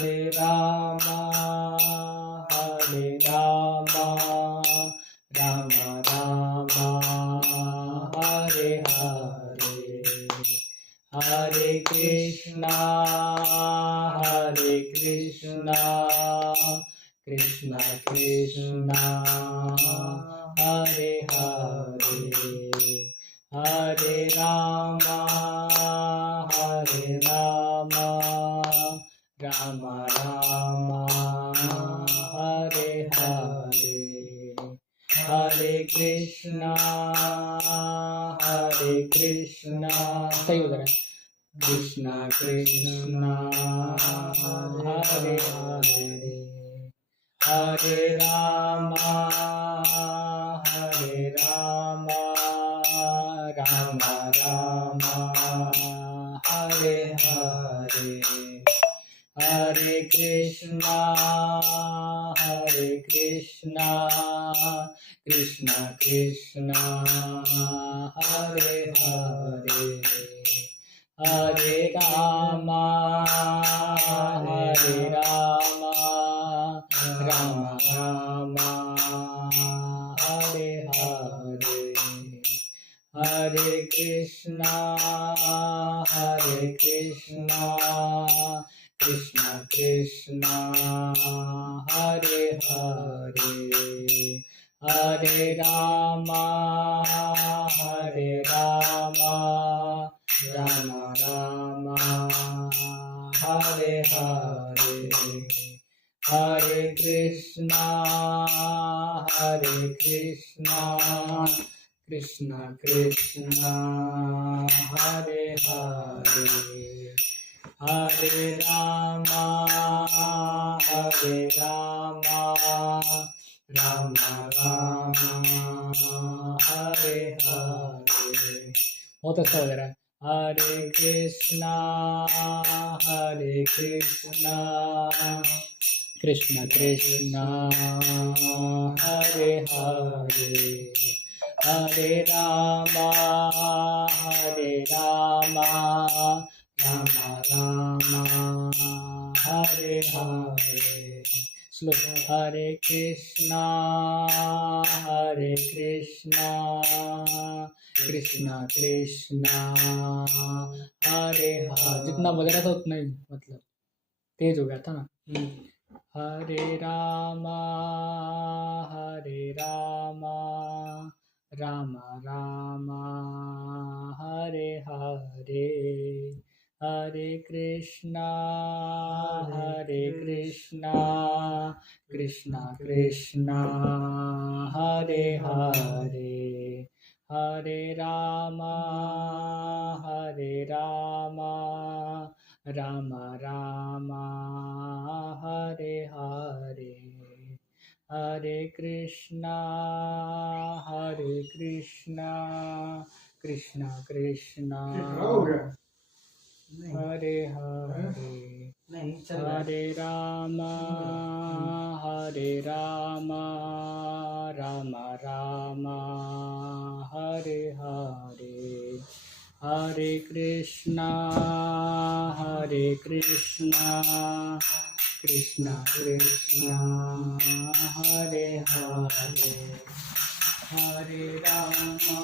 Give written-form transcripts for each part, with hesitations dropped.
Hare Rama, Hare Rama, Rama Rama, Hare Hare, Hare Krishna, Krishna Krishna, Hare Hare, Hare Rama, Rama Rama, Hare Hare, Hare Krishna, सही हो रहा है, Krishna Krishna, Hare Hare, Hare Rama, Rama Rama, Hare Hare, Hare Krishna, Krishna Krishna, Hare Hare, Hare Rama, Rama Rama, Hare Hare, Hare Krishna, Krishna Krishna, Hare Hare, Hare Rama, Rama Rama, Hare Hare, Hare Krishna, Krishna Krishna, Hare Hare, Hare Rama, Rama Rama, Hare Hare, बहुत अच्छा लग रहा है, Hare Krishna, Krishna Krishna, Hare Hare, Hare Rama, Rama Rama, Hare Hare, श्लोक Hare Krishna, Krishna Krishna, Hare Hare, जितना बोल रहा था उतना ही मतलब तेज हो गया था ना। Hare Rama, Rama Rama, Hare Hare, Hare Krishna, Krishna Krishna, Hare Hare, Hare Rama, Rama Rama, Hare Hare, Hare Krishna, Krishna Krishna, Hare Hare, Hare Rama, Rama Rama, Hare Hare, Hare Krishna, Krishna Krishna, Hare Hare, Hare Rama,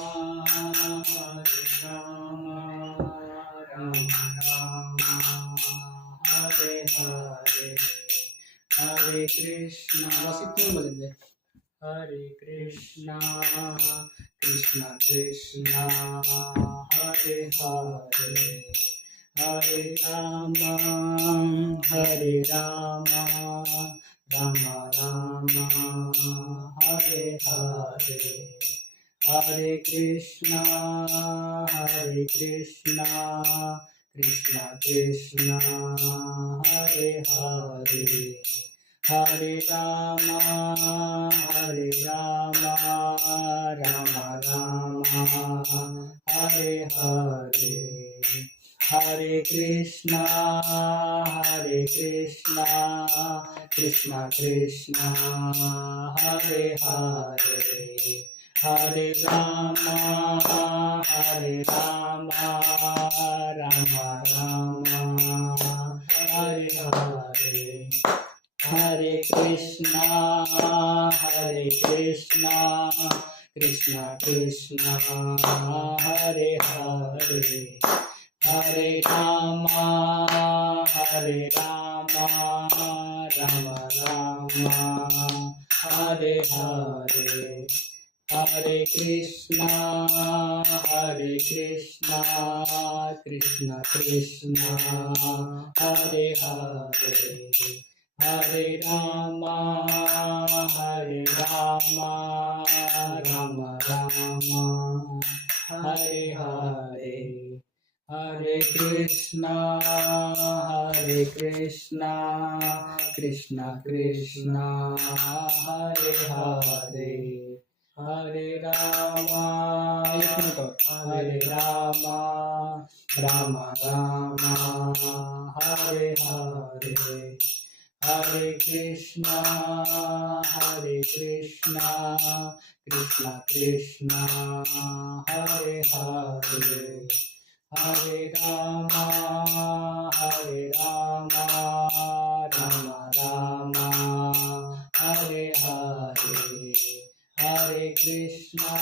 Rama Rama, Hare Hare, Hare Krishna, बस इतने बोलेंगे, Hare Krishna, Krishna Krishna, Hare Hare, Hare Rama, Rama Rama, Hare Hare, Hare Krishna, Krishna Krishna, Hare Hare, Hare Rama, Rama Rama, Hare Hare, Hare Krishna, Krishna Krishna, Hare Hare, Hare Rama, Rama Rama, Hare Hare. Krishna Krishna Krishna Hare Hare Hare Rama Ram Ram Hare Hare Hare Krishna Krishna Krishna Hare Hare Hare Rama Ram Ram Hare Hare Hare Krishna Krishna Krishna Hare Hare Hare Rama एक minute और हरे रामा राम हरे हरे हरे कृष्णा कृष्णा कृष्णा हरे हरे हरे रामा राम हरे हरे हरे कृष्णा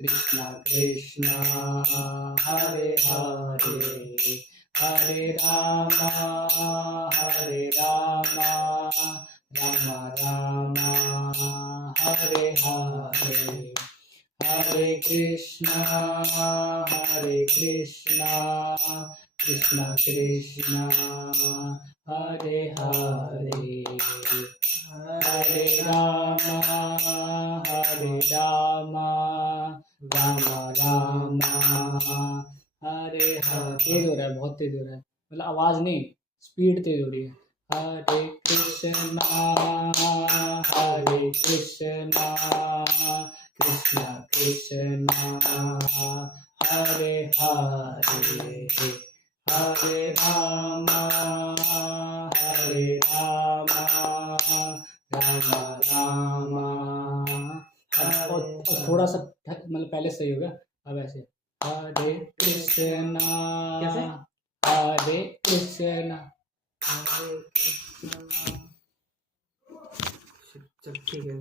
कृष्णा कृष्णा हरे हरे हरे रामा राम हरे हरे हरे कृष्णा कृष्णा कृष्णा हरे हरे हरे रामा राम हरे हरे तेज हो रहा है, बहुत तेज हो रहा है, मतलब आवाज नहीं, स्पीड तेज हो रही है। हरे कृष्णा कृष्णा कृष्णा हरे हरे हरे रामा राम और थोड़ा सा मतलब पहले सही होगा, अब ऐसे हरे कृष्णा कैसे? हरे कृष्णा चल ठीक है।